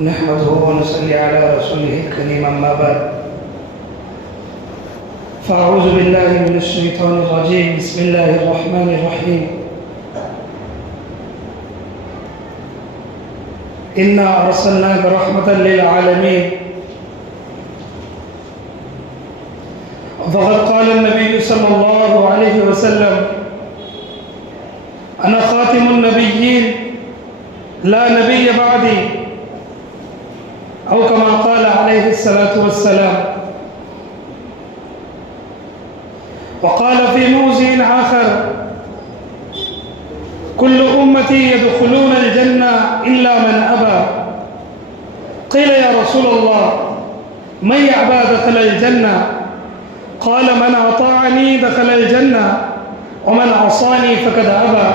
نحمده ونصلي على رسوله الكريم أما بعد فأعوذ بالله من الشيطان الرجيم بسم الله الرحمن الرحيم إنا أرسلناك رحمة للعالمين وقد قال النبي صلى الله عليه وسلم أنا خاتم النبيين لا نبي بعدي أو كما قال عليه الصلاة والسلام. وقال في موضع آخر كل أمتي يدخلون الجنة إلا من أبى. قيل يا رسول الله من يأبى دخل الجنة؟ قال من أطاعني دخل الجنة ومن عصاني فقد أبى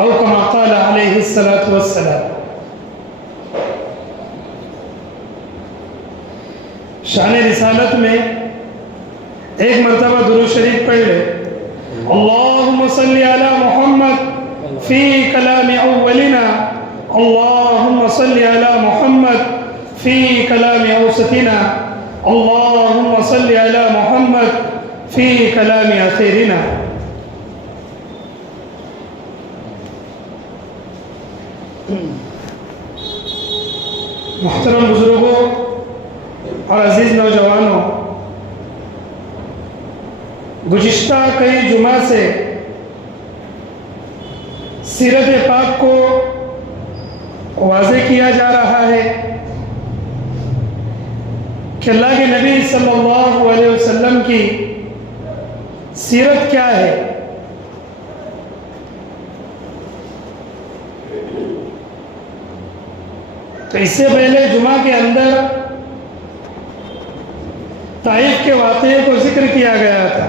أو كما قال عليه الصلاة والسلام. شان رسالت میں ایک مرتبہ درود شریف پڑھ لے. اللہم صلی علی محمد فی کلام اولنا، اللہم صلی علی محمد فی کلام اوسطنا، اللہم صلی علی محمد فی کلام آخرنا. محترم بزرگوں اور عزیز نوجوانوں، گزشتہ کئی جمعہ سے سیرت پاک کو واضح کیا جا رہا ہے کہ اللہ کے نبی صلی اللہ علیہ وسلم کی سیرت کیا ہے. تو اس سے پہلے جمعہ کے اندر طائف کے واقعے کو ذکر کیا گیا تھا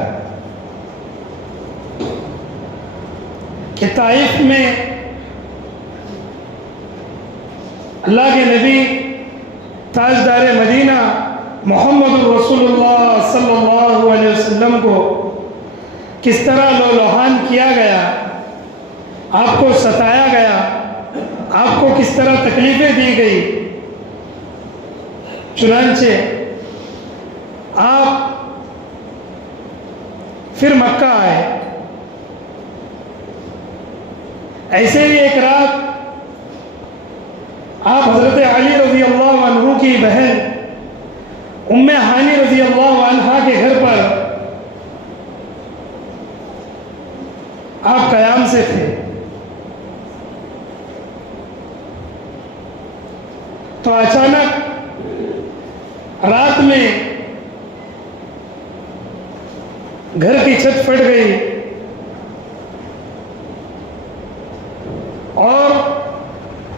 کہ طائف میں اللہ کے نبی تاجدار مدینہ محمد رسول اللہ صلی اللہ علیہ وسلم کو کس طرح لولوہان کیا گیا، آپ کو ستایا گیا، آپ کو کس طرح تکلیفیں دی گئی. چنانچہ آپ پھر مکہ آئے. ایسے ہی ایک رات آپ حضرت علی رضی اللہ عنہ کی بہن ام ہانی رضی اللہ عنہ کے گھر پر آپ قیام سے تھے. تو اچانک رات میں گھر کی چھت پھٹ گئی اور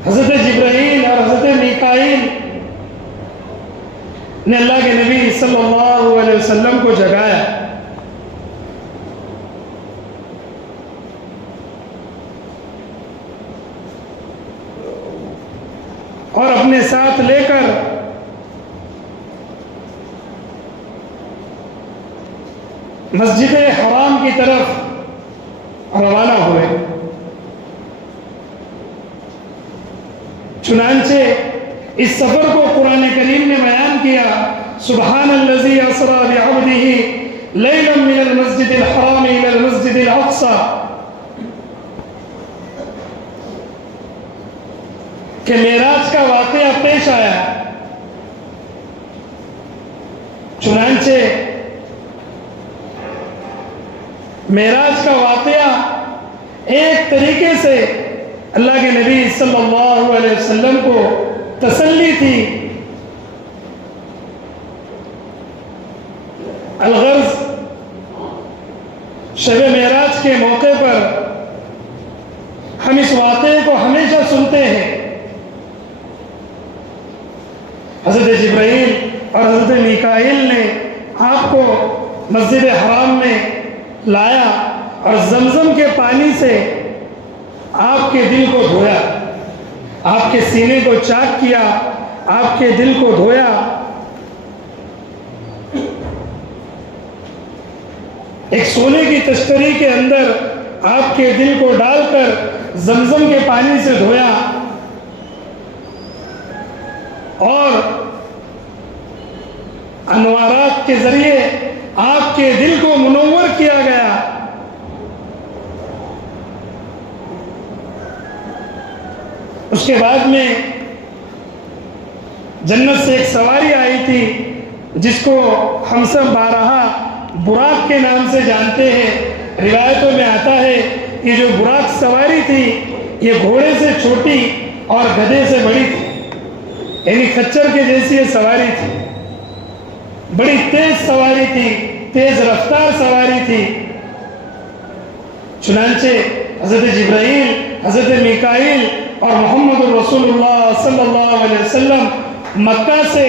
حضرت جبرائیل اور حضرت میکائیل نے اللہ کے نبی صلی اللہ علیہ وسلم کو جگایا اور اپنے ساتھ لے کر مسجد حرام کی طرف روانہ ہوئے. چنانچہ اس سفر کو قرآن کریم نے بیان کیا سبحان الذی اسری بعبدہ لیلا من المسجد الحرام الى المسجد الاقصی، کہ معراج کا واقعہ پیش آیا. چنانچہ معراج کا واقعہ ایک طریقے سے اللہ کے نبی صلی اللہ علیہ وسلم کو تسلی تھی. الغرض شب معراج کے موقع پر ہم اس واقعے کو ہمیشہ سنتے ہیں. حضرت جبرائیل اور حضرت میکائیل نے آپ کو مسجد حرام میں لایا اور زمزم کے پانی سے آپ کے دل کو دھویا، آپ کے سینے کو چاک کیا، آپ کے دل کو دھویا. ایک سونے کی تشتری کے اندر آپ کے دل کو ڈال کر زمزم کے پانی سے دھویا اور انوارات کے ذریعے آپ کے دل کو منور کیا گیا. اس کے بعد میں جنت سے ایک سواری آئی تھی جس کو ہم سب بارہا براق کے نام سے جانتے ہیں. روایتوں میں آتا ہے کہ جو براق سواری تھی یہ گھوڑے سے چھوٹی اور گدھے سے بڑی تھی، یعنی کھچر کے جیسی یہ سواری تھی. بڑی تیز سواری تھی، تیز رفتار سواری تھی. چنانچہ حضرت جبرائیل، حضرت میکائیل اور محمد الرسول اللہ صلی اللہ علیہ وسلم مکہ سے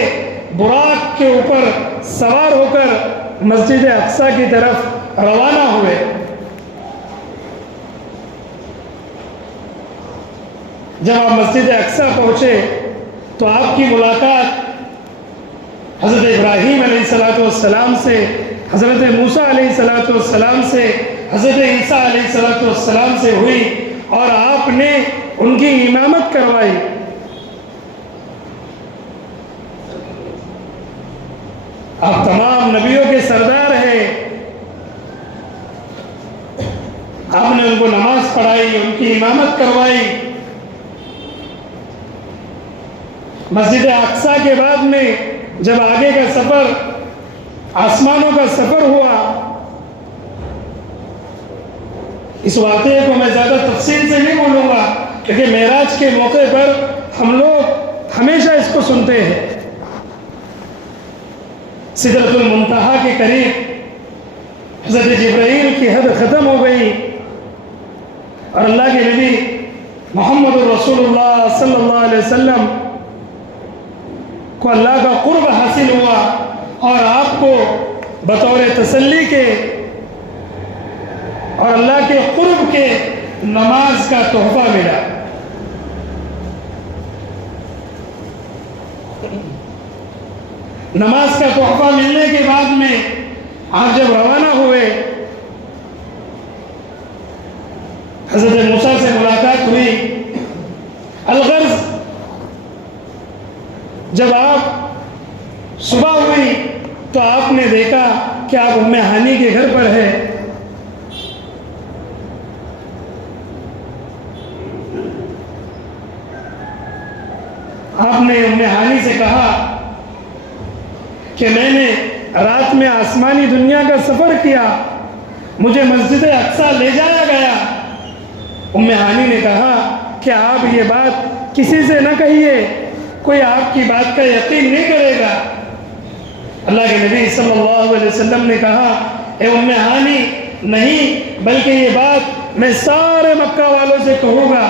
براق کے اوپر سوار ہو کر مسجد اقصیٰ کی طرف روانہ ہوئے. جب آپ مسجد اقصیٰ پہنچے تو آپ کی ملاقات حضرت ابراہیم علیہ السلام سے، حضرت موسیٰ علیہ السلام سے، حضرت عیسیٰ علیہ السلام سے ہوئی اور آپ نے ان کی امامت کروائی. آپ تمام نبیوں کے سردار ہیں. آپ نے ان کو نماز پڑھائی، ان کی امامت کروائی. مسجد اقصیٰ کے بعد میں جب آگے کا سفر، آسمانوں کا سفر ہوا، اس واقعے کو میں زیادہ تفصیل سے نہیں بولوں گا کیونکہ معراج کے موقع پر ہم لوگ ہمیشہ اس کو سنتے ہیں. سدرۃ المنتہا کے قریب حضرت جبرائیل کی حد ختم ہو گئی اور اللہ کے نبی محمد الرسول اللہ صلی اللہ علیہ وسلم کو اللہ کا قرب حاصل ہوا اور آپ کو بطور تسلی کے اور اللہ کے قرب کے نماز کا تحفہ ملا. نماز کا تحفہ ملنے کے بعد میں آپ جب روانہ ہوئے، حضرت موسیٰ سے ملاقات ہوئی. الغرض جب آپ صبح ہوئی تو آپ نے دیکھا کہ آپ ام ہانی کے گھر پر ہے. آپ نے ام ہانی سے کہا کہ میں نے رات میں آسمانی دنیا کا سفر کیا، مجھے مسجد اقصیٰ لے جایا گیا. ام ہانی نے کہا کہ آپ یہ بات کسی سے نہ کہیے، کوئی آپ کی بات کا یقین نہیں کرے گا. اللہ کے نبی صلی اللہ علیہ وسلم نے کہا اے ام ہانی، نہیں بلکہ یہ بات میں سارے مکہ والوں سے کہوں گا.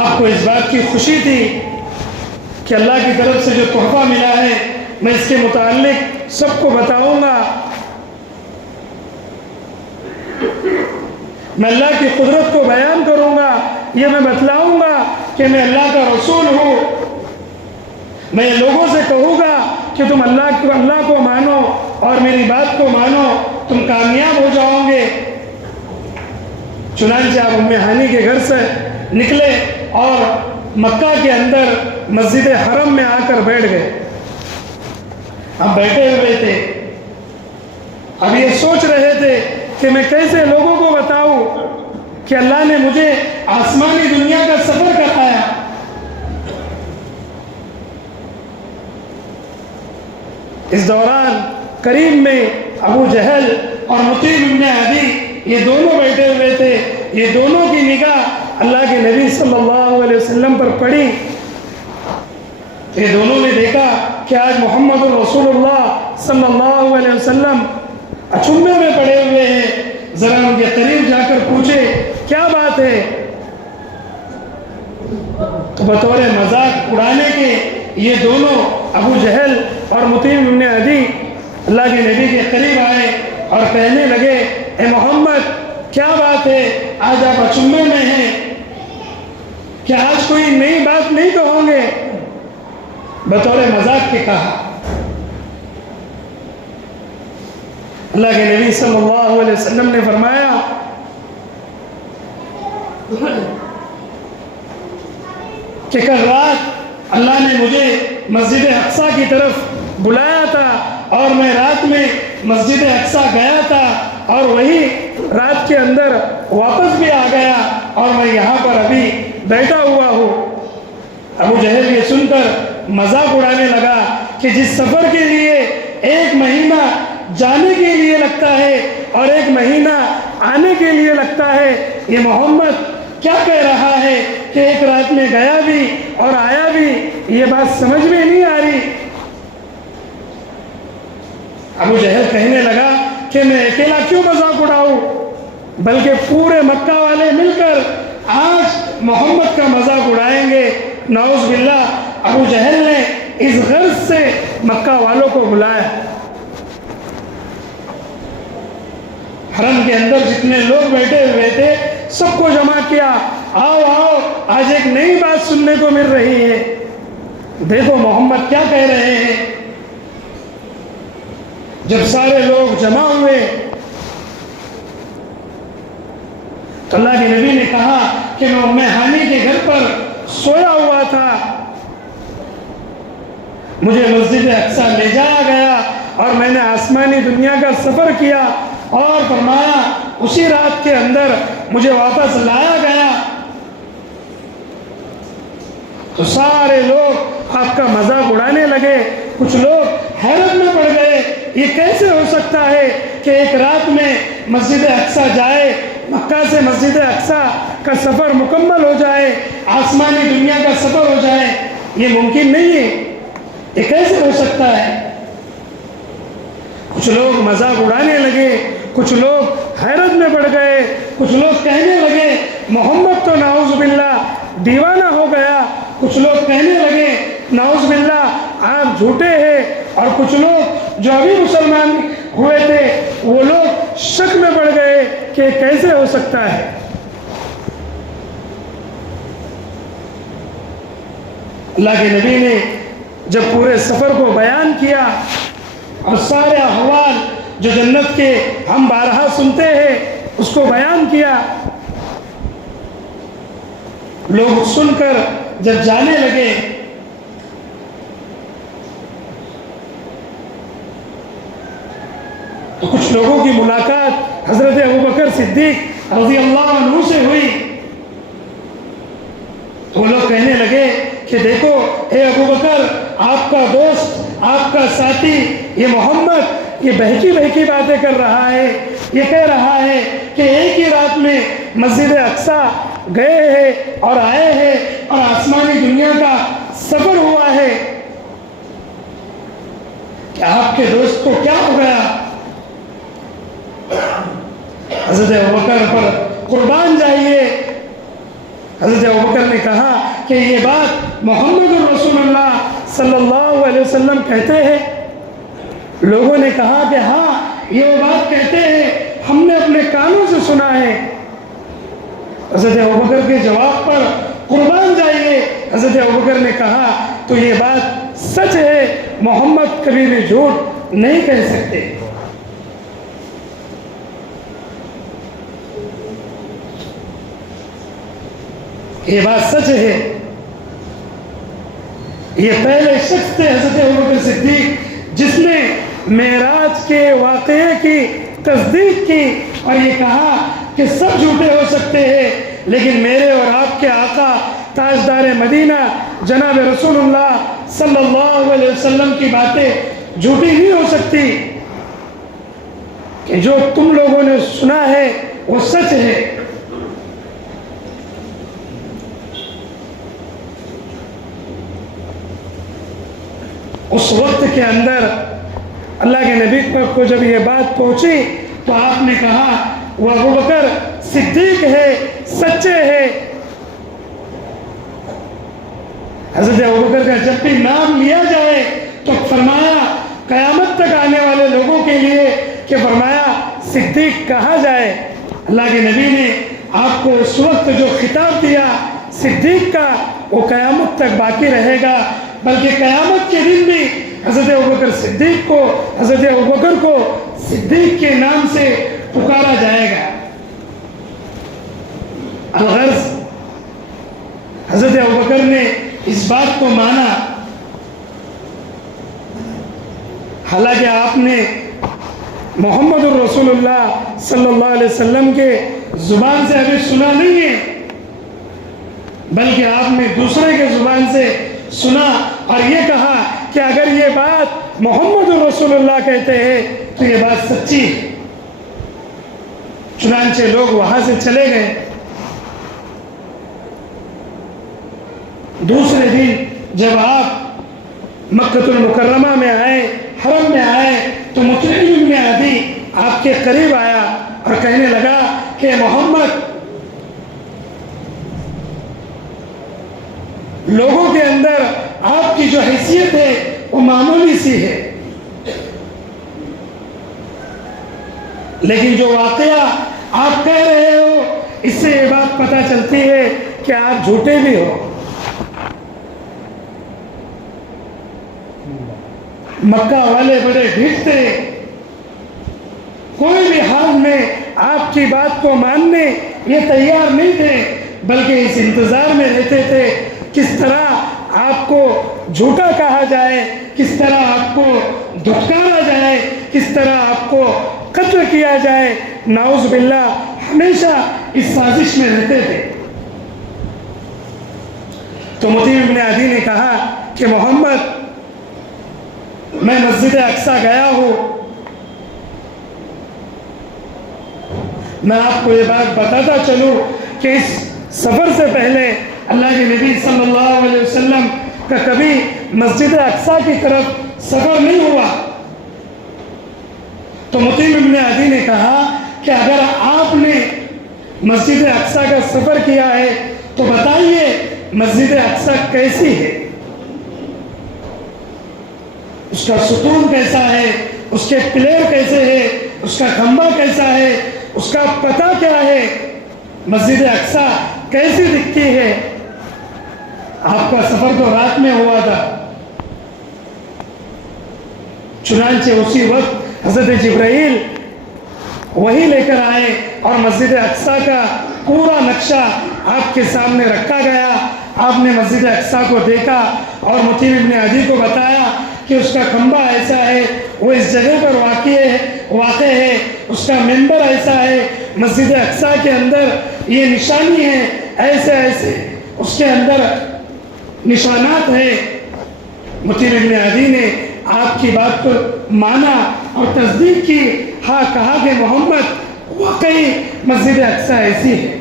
آپ کو اس بات کی خوشی تھی کہ اللہ کی طرف سے جو تحفہ ملا ہے میں اس کے متعلق سب کو بتاؤں گا. میں اللہ کی قدرت کو بیان کروں گا، یہ میں بتلاؤں گا کہ میں اللہ کا رسول ہوں. میں یہ لوگوں سے کہوں گا کہ تم اللہ کو مانو اور میری بات کو مانو، تم کامیاب ہو جاؤ گے. چنانچہ آپ ام ہانی کے گھر سے نکلے اور مکہ کے اندر مسجد حرم میں آ کر بیٹھ گئے. اب بیٹھے ہوئے تھے، اب یہ سوچ رہے تھے کہ میں کیسے لوگوں کو بتاؤں کہ اللہ نے مجھے آسمانی دنیا کا سفر کرایا. اس دوران قریب میں ابو جہل اور مطعم بن عدی یہ دونوں بیٹھے ہوئے تھے. یہ دونوں کی نگاہ اللہ کے نبی صلی اللہ علیہ وسلم پر پڑی. یہ دونوں نے دیکھا کہ آج محمد الرسول اللہ صلی اللہ علیہ وسلم اچھمے میں پڑے ہوئے ہیں. ذرا ان کے قریب جا کر پوچھے کیا بات ہے. تو بطور مذاق اڑانے کے یہ دونوں ابو جہل اور مطعم بن عدی اللہ کے نبی کے قریب آئے اور کہنے لگے اے محمد کیا بات ہے، آج آپ اچھمے میں ہیں، کیا آج کوئی نئی بات نہیں کہوں گے؟ بطور مذاق کے کہا. اللہ کے نبی صلی اللہ علیہ وسلم نے فرمایا کہ کل رات اللہ نے مجھے مسجد اقصیٰ کی طرف بلایا تھا اور میں رات میں مسجد اقصیٰ گیا تھا اور وہی رات کے اندر واپس بھی آ گیا اور میں یہاں پر ابھی بیٹھا ہوا ہوں۔ ابو جہل یہ سن کر مذاق اڑانے لگا کہ جس سفر کے لیے 1 مہینہ جانے کے لیے لگتا ہے اور 1 مہینہ آنے کے لیے لگتا ہے، یہ محمد کیا کہہ رہا ہے کہ 1 رات میں گیا بھی اور آیا بھی؟ یہ بات سمجھ میں نہیں آ رہی۔ ابو جہل کہنے لگا کہ میں اکیلا کیوں مذاق اڑاؤں، بلکہ پورے مکہ والے مل کر آج محمد کا مذاق اڑائیں گے۔ نعوذ باللہ، ابو جہل نے اس غرض سے مکہ والوں کو بلایا۔ حرم کے اندر جتنے لوگ بیٹھے ہوئے تھے سب کو جمع کیا، آؤ آؤ، آج ایک نئی بات سننے کو مل رہی ہے، دیکھو محمد کیا کہہ رہے ہیں۔ جب سارے لوگ جمع ہوئے تو اللہ کے نبی نے کہا کہ میں ام ہانی کے گھر پر سویا ہوا تھا، مجھے مسجد اقصیٰ لے جایا گیا اور میں نے آسمانی دنیا کا سفر کیا اور فرمایا اسی رات کے اندر مجھے واپس لایا گیا۔ تو سارے لوگ آپ کا مذاق اڑانے لگے، کچھ لوگ حیرت میں پڑ گئے، یہ کیسے ہو سکتا ہے کہ 1 رات میں مسجد اقصیٰ جائے، مکہ سے مسجد اقصیٰ کا سفر مکمل ہو جائے، آسمانی دنیا کا سفر ہو جائے، یہ ممکن نہیں ہے، یہ کیسے ہو سکتا ہے؟ کچھ لوگ مذاق اڑانے لگے، کچھ لوگ حیرت میں پڑ گئے، کچھ لوگ کہنے لگے محمد تو نعوذ باللہ دیوانہ ہو گیا، کچھ لوگ کہنے لگے نعوذ باللہ آپ جھوٹے ہیں، اور کچھ لوگ جو ابھی مسلمان ہوئے تھے وہ لوگ شک میں پڑ گئے کہ کیسے ہو سکتا ہے۔ اللہ کے نبی نے جب پورے سفر کو بیان کیا اور سارے احوال جو جنت کے ہم بارہا سنتے ہیں اس کو بیان کیا، لوگ سن کر جب جانے لگے تو کچھ لوگوں کی ملاقات حضرت ابوبکر صدیق رضی اللہ عنہ سے ہوئی، تو وہ لوگ کہنے لگے کہ دیکھو اے ابوبکر، آپ کا دوست، آپ کا ساتھی یہ محمد یہ بہکی بہکی باتیں کر رہا ہے، یہ کہہ رہا ہے کہ 1 ہی رات میں مسجد اقصیٰ گئے ہیں اور آئے ہیں اور آسمانی دنیا کا سفر ہوا ہے، کہ آپ کے دوست کو کیا ہو گیا؟ حضرت ابوبکر پر قربان جائیے، حضرت ابوبکر نے کہا کہ یہ بات محمد رسول اللہ صلی اللہ علیہ وسلم کہتے ہیں؟ لوگوں نے کہا کہ ہاں یہ وہ بات کہتے ہیں، ہم نے اپنے کانوں سے سنا ہے۔ حضرت ابوبکر کے جواب پر قربان جائیے، حضرت ابوبکر نے کہا تو یہ بات سچ ہے، محمد کبھی بھی جھوٹ نہیں کہہ سکتے۔ یہ بات سچ ہے، یہ پہلے شخص تھے حضرت ابوبکر صدیق جس نے معراج کے واقعے کی تصدیق کی اور یہ کہا کہ سب جھوٹے ہو سکتے ہیں لیکن میرے اور آپ کے آقا تاجدار مدینہ جناب رسول اللہ صلی اللہ علیہ وسلم کی باتیں جھوٹی نہیں ہو سکتی، کہ جو تم لوگوں نے سنا ہے وہ سچ ہے۔ اس وقت کے اندر اللہ کے نبی کو جب یہ بات پہنچی تو آپ نے کہا وہ ابوبکر صدیق ہے، سچے ہے۔ حضرت ابوبکر کا جب بھی نام لیا جائے تو فرمایا قیامت تک آنے والے لوگوں کے لیے کہ فرمایا صدیق کہا جائے۔ اللہ کے نبی نے آپ کو اس وقت جو خطاب دیا صدیق کا وہ قیامت تک باقی رہے گا، بلکہ قیامت کے دن بھی حضرت ابوبکر صدیق کو، حضرت ابوبکر کو صدیق کے نام سے پکارا جائے گا۔ الغرض حضرت ابوبکر نے اس بات کو مانا، حالانکہ آپ نے محمد الرسول اللہ صلی اللہ علیہ وسلم کے زبان سے ابھی سنا نہیں ہے، بلکہ آپ نے دوسرے کے زبان سے سنا اور یہ کہا کہ اگر یہ بات محمد الرسول اللہ کہتے ہیں تو یہ بات سچی ہے۔ چنانچہ لوگ وہاں سے چلے گئے۔ دوسرے دن جب آپ مکہ المکرمہ میں آئے، حرم میں آئے، تو مطعم بن عدی آپ کے قریب آیا اور کہنے لگا کہ محمد، لوگوں کے اندر آپ کی جو حیثیت ہے وہ معمولی سی ہے، لیکن جو واقعہ آپ کہہ رہے ہو اس سے یہ بات پتہ چلتی ہے کہ آپ جھوٹے بھی ہو۔ مکہ والے بڑے ڈھیٹ تھے، کوئی بھی حال میں آپ کی بات کو ماننے یہ تیار نہیں تھے، بلکہ اس انتظار میں رہتے تھے کس طرح آپ کو جھوٹا کہا جائے، کس طرح آپ کو دھتکارا جائے، کس طرح آپ کو قتل کیا جائے۔ نعوذ باللہ، ہمیشہ اس سازش میں رہتے تھے۔ تو مطعم بن عدی نے کہا کہ محمد، میں مسجد اقصیٰ گیا ہوں، میں آپ کو یہ بات بتاتا چلوں کہ اس سفر سے پہلے اللہ کے نبی صلی اللہ علیہ وسلم کا کبھی مسجد اقصیٰ کی طرف سفر نہیں ہوا۔ تو مطعم بن عدی نے کہا کہ اگر آپ نے مسجد اقصیٰ کا سفر کیا ہے تو بتائیے مسجد اقصیٰ کیسی ہے، اس کا ستون کیسا ہے، اس کے پلیر کیسے ہے، اس کا کھمبا کیسا ہے، اس کا پتہ کیا ہے، مسجد اقصیٰ کیسی دکھتی ہے۔ آپ کا سفر تو رات میں ہوا تھا۔ چنانچہ اسی وقت حضرت جبرائیل وہی لے کر آئے اور مسجد اقصیٰ کا پورا نقشہ آپ کے سامنے رکھا گیا۔ آپ نے مسجد اقصیٰ کو دیکھا اور مطعم بن عدی کو بتایا کہ اس کا کھمبا ایسا ہے، وہ اس جگہ پر واقع ہے، اس کا منبر ایسا ہے، مسجد اقصیٰ کے اندر یہ نشانی ہے، ایسے ایسے اس کے اندر نشانات ہیں۔ مطعم بن عدی نے آپ کی بات کو مانا اور تصدیق کی، ہاں کہا کہ محمد واقعی مسجد اقصیٰ ایسی ہے۔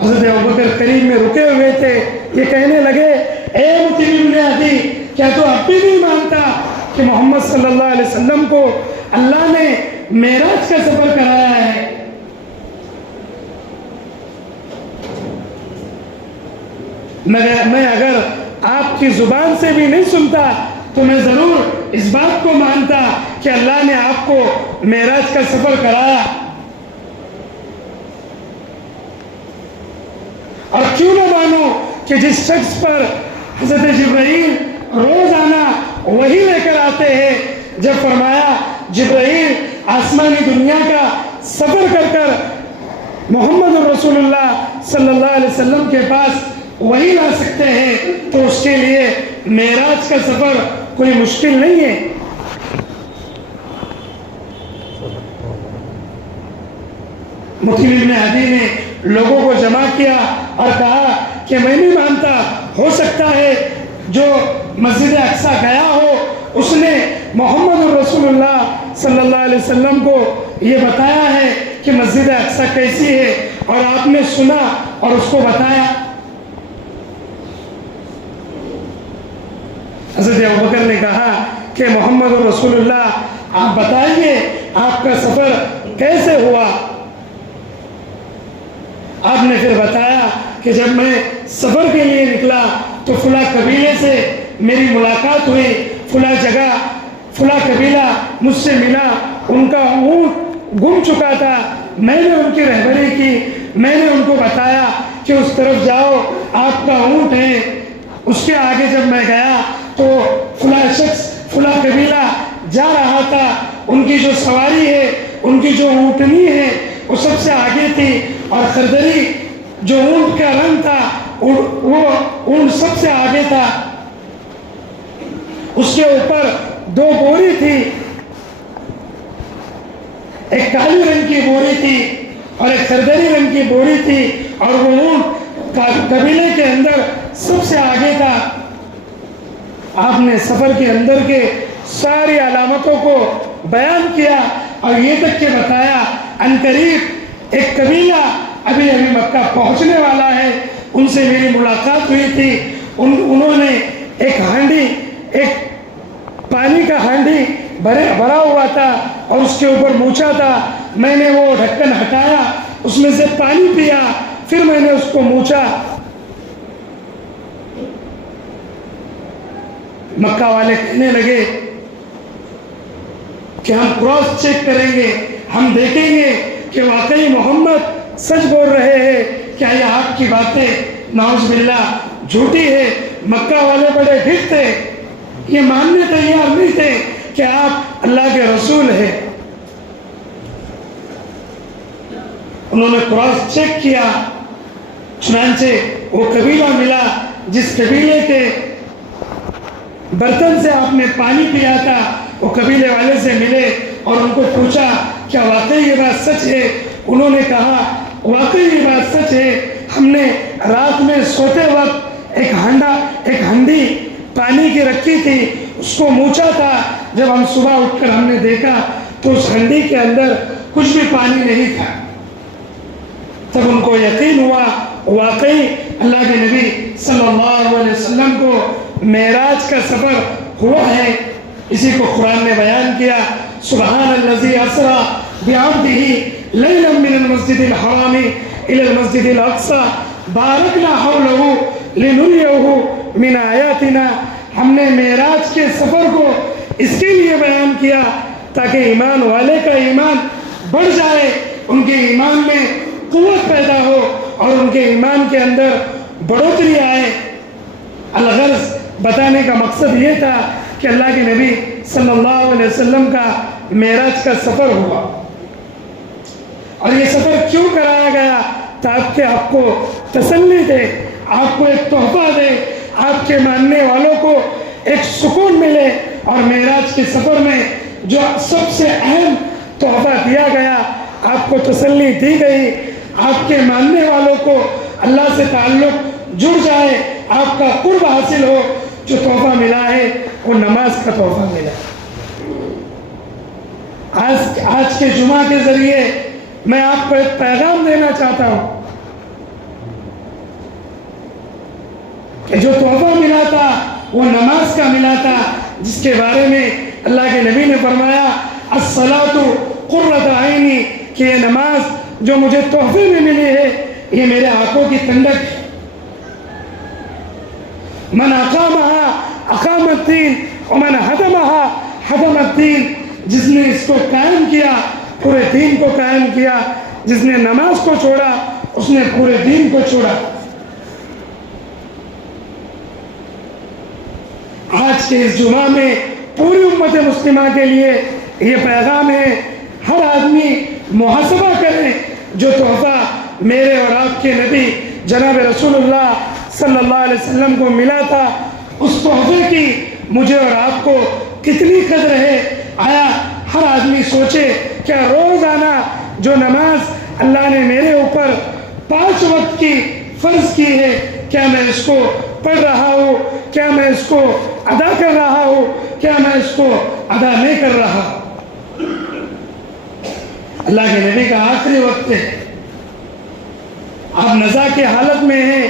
حضرت ابوبکر قریب میں رکے ہوئے تھے، یہ کہنے لگے، اے مطعم بن عدی، کیا تو اب بھی نہیں مانتا کہ محمد صلی اللہ علیہ وسلم کو اللہ نے معراج کا سفر کرایا ہے؟ میں اگر آپ کی زبان سے بھی نہیں سنتا تو میں ضرور اس بات کو مانتا کہ اللہ نے آپ کو معراج کا سفر کرایا۔ اور کیوں نہ مانو کہ جس شخص پر حضرت جبرائیل روزانہ وہی لے کر آتے ہیں، جب فرمایا جبرائیل آسمانی دنیا کا سفر کر کر محمد الرسول اللہ صلی اللہ علیہ وسلم کے پاس وہی لا سکتے ہیں، تو اس کے لیے معراج کا سفر کوئی مشکل نہیں ہے۔ مطعم بن عدی نے لوگوں کو جمع کیا اور کہا کہ میں نہیں مانتا، ہو سکتا ہے جو مسجد اقصیٰ گیا ہو اس نے محمد الرسول اللہ صلی اللہ علیہ وسلم کو یہ بتایا ہے کہ مسجد اقصیٰ کیسی ہے، اور آپ نے سنا اور اس کو بتایا۔ حضرت ابوبکر نے کہا کہ محمد رسول اللہ، آپ بتائیے آپ کا سفر کیسے ہوا؟ آپ نے پھر بتایا کہ جب میں سفر کے لیے نکلا تو فلاں قبیلے سے میری ملاقات ہوئی، فلاں جگہ فلاں قبیلہ مجھ سے ملا، ان کا اونٹ گم چکا تھا، میں نے ان کی رہبری کی، میں نے ان کو بتایا کہ اس طرف جاؤ آپ کا اونٹ ہے۔ اس کے آگے جب میں گیا تو فلاں شخص فلاں قبیلہ جا رہا تھا، ان کی جو سواری ہے، ان کی جو اونٹنی ہے وہ سب سے آگے تھی، اور خردری جو اونٹ کا رنگ تھا وہ اونٹ سب سے آگے تھا، اس کے اوپر 2 بوری تھی، ایک کالی رنگ کی بوری تھی اور ایک خردری رنگ کی بوری تھی، اور وہ اونٹ قبیلے کے اندر سب سے آگے تھا۔ آپ نے سفر کے اندر کے ساری علامتوں کو بیان کیا اور یہ تک کہ بتایا ان قریب ایک قبیلہ ابھی مکہ پہنچنے والا ہے، ان سے میری ملاقات ہوئی تھی، انہوں نے ایک ہانڈی، ایک پانی کا ہانڈی بھرا ہوا تھا اور اس کے اوپر موچا تھا، میں نے وہ ڈھکن ہٹایا، اس میں سے پانی پیا، پھر میں نے اس کو موچا۔ مکہ والے کہنے لگے کہ ہم کراس چیک کریں گے، ہم دیکھیں گے کہ واقعی محمد سچ بول رہے ہیں، کیا یہ آپ کی باتیں نعوذ باللہ جھوٹی ہے؟ مکہ والے بڑے ڈھٹ تھے، یہ ماننے تیار نہیں تھے کہ آپ اللہ کے رسول ہیں۔ انہوں نے کراس چیک کیا، چنانچہ وہ قبیلہ ملا جس قبیلے کے برتن سے آپ نے پانی پیا تھا، وہ قبیلے والے سے ملے اور ان کو پوچھا کیا واقعی یہ بات سچ ہے؟ انہوں نے کہا واقعی یہ بات سچ ہے، ہم نے رات میں سوتے وقت ایک ہنڈی پانی کی رکھی تھی، اس کو موچا تھا، جب ہم صبح اٹھ کر ہم نے دیکھا تو اس ہنڈی کے اندر کچھ بھی پانی نہیں تھا۔ تب ان کو یقین ہوا واقعی اللہ کے نبی صلی اللہ علیہ وسلم کو معراج کا سفر ہوا ہے۔ اسی کو قرآن نے بیان کیا، سبحان الذی اسریٰ بعبدہ لیلا من المسجد الحرام الی المسجد الاقصی بارکنا حولہ لنریہ من آیاتنا۔ ہم نے معراج کے سفر کو اس کے لیے بیان کیا تاکہ ایمان والے کا ایمان بڑھ جائے، ان کے ایمان میں قوت پیدا ہو اور ان کے ایمان کے اندر بڑھوتری آئے۔ الغرض بتانے کا مقصد یہ تھا کہ اللہ کے نبی صلی اللہ علیہ وسلم کا معراج کا سفر ہوا، اور یہ سفر کیوں کرایا گیا؟ تاکہ آپ کو تسلی دے، آپ کو ایک تحفہ دے، آپ کے ماننے والوں کو ایک سکون ملے۔ اور معراج کے سفر میں جو سب سے اہم تحفہ دیا گیا، آپ کو تسلی دی گئی، آپ کے ماننے والوں کو اللہ سے تعلق جڑ جائے، آپ کا قرب حاصل ہو۔ جو تحفہ ملا ہے وہ نماز کا تحفہ ملا۔ آج کے جمعہ کے ذریعے میں آپ کو ایک پیغام دینا چاہتا ہوں کہ جو تحفہ ملا تھا وہ نماز کا ملا تھا، جس کے بارے میں اللہ کے نبی نے فرمایا الصلاۃ قرۃ عینی، کہ یہ نماز جو مجھے تحفے میں ملی ہے یہ میرے آنکھوں کی ٹھنڈک ہے۔ من اقامها اقام الدین ومن هدمها هدم الدین، جس نے اس کو قائم کیا پورے دین کو قائم کیا، جس نے نماز کو چھوڑا اس نے پورے دین کو چھوڑا۔ آج کے اس جمعہ میں پوری امت مسلمہ کے لیے یہ پیغام ہے، ہر آدمی محاسبہ کرے، جو تحفہ میرے اور آپ کے نبی جناب رسول اللہ صلی اللہ علیہ وسلم کو ملا تھا، اس تحفے کی مجھے اور آپ کو کتنی قدر ہے۔ آیا ہر آدمی سوچے کیا روزانہ جو نماز اللہ نے میرے اوپر 5 وقت کی فرض کی ہے، کیا میں اس کو پڑھ رہا ہوں؟ کیا میں اس کو ادا کر رہا ہوں؟ کیا میں اس کو ادا نہیں کر رہا؟ اللہ کے نبی کا آخری وقت ہے، آپ نزا کی حالت میں ہیں،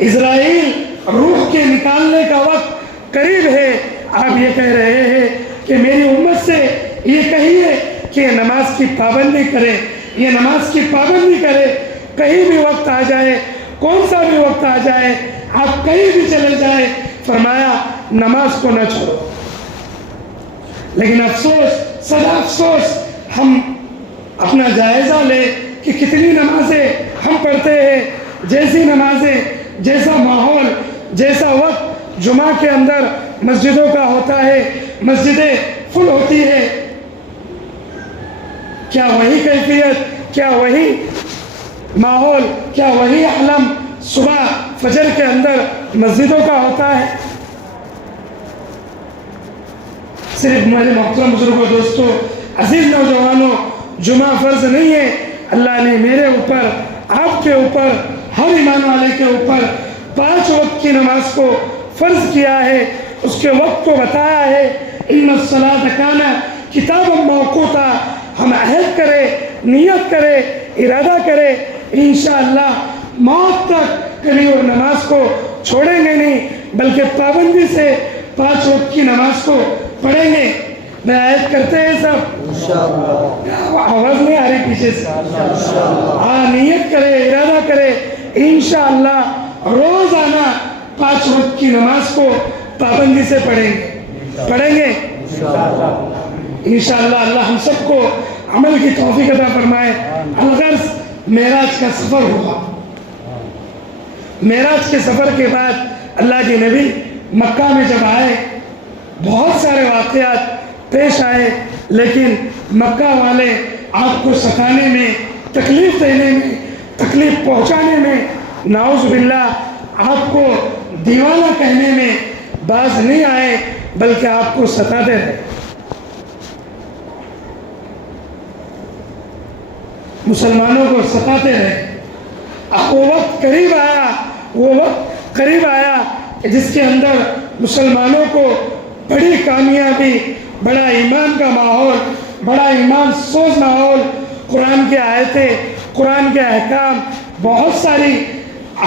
اسرائیل روح کے نکالنے کا وقت قریب ہے، آپ یہ کہہ رہے ہیں کہ میری امت سے یہ کہیے کہ یہ نماز کی پابندی کرے، یہ نماز کی پابندی کرے، کہیں بھی وقت آ جائے، کون سا بھی وقت آ جائے، آپ کہیں بھی چلے جائیں، فرمایا نماز کو نہ چھوڑو۔ لیکن افسوس، سدا افسوس، ہم اپنا جائزہ لیں کہ کتنی نمازیں ہم پڑھتے ہیں، جیسی نمازیں، جیسا ماحول، جیسا وقت جمعہ کے اندر مسجدوں کا ہوتا ہے، مسجدیں فل ہوتی ہے، کیا وہی کیفیت، کیا وہی ماحول، کیا وہی عالم صبح فجر کے اندر مسجدوں کا ہوتا ہے؟ صرف میرے محترم بزرگوں، دوستوں، عزیز نوجوانوں، جمعہ فرض نہیں ہے، اللہ نے میرے اوپر، آپ کے اوپر، ہر ایمان والے کے اوپر 5 وقت کی نماز کو فرض کیا ہے، اس کے وقت کو بتایا ہے۔ ان الصلاۃ کانت کتابا موقوتا، ہم عہد کرے، نیت کرے، ارادہ کرے، انشاءاللہ موت تک کبھی وہ نماز کو چھوڑیں گے نہیں، بلکہ پابندی سے 5 وقت کی نماز کو پڑھیں گے۔ میں عہد کرتے ہیں سب انشاءاللہ، آواز نہیں آ رہی پیچھے سے، ہاں نیت کرے، ارادہ کرے، انشاءاللہ روزانہ 5 وقت کی نماز کو پابندی سے پڑھیں گے انشاءاللہ۔ اللہ ہم سب کو عمل کی توفیق عطا فرمائے۔ الغرض معراج کا سفر ہوا، معراج کے سفر کے بعد اللہ کے نبی مکہ میں جب آئے، بہت سارے واقعات پیش آئے، لیکن مکہ والے آپ کو ستانے میں، تکلیف دینے میں، تکلیف پہنچانے میں، نعوذ باللہ آپ کو دیوانہ کہنے میں باز نہیں آئے، بلکہ آپ کو ستاتے رہے۔ مسلمانوں کو ستاتے رہے۔ اب وہ وقت قریب آیا جس کے اندر مسلمانوں کو بڑی کامیابی، بڑا ایمان کا ماحول، بڑا ایمان سوز ماحول، قرآن کی آیتیں، قرآن کے احکام، بہت ساری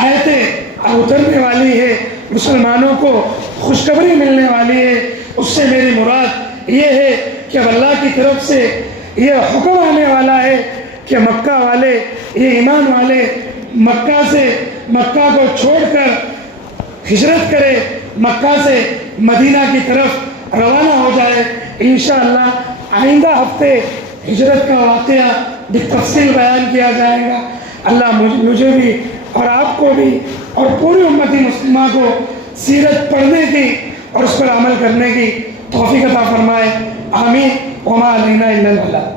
آیتیں اترنے والی ہے، مسلمانوں کو خوشخبری ملنے والی ہے۔ اس سے میری مراد یہ ہے کہ اب اللہ کی طرف سے یہ حکم آنے والا ہے کہ مکہ والے، یہ ایمان والے مکہ کو چھوڑ کر ہجرت کرے، مکہ سے مدینہ کی طرف روانہ ہو جائے۔ انشاءاللہ آئندہ ہفتے ہجرت کا واقعہ بالتفصیل بیان کیا جائے گا۔ اللہ مجھے بھی اور آپ کو بھی اور پوری امت مسلمہ کو سیرت پڑھنے کی اور اس پر عمل کرنے کی توفیق عطا فرمائے۔ آمین۔ وما علینا الا البلاغ۔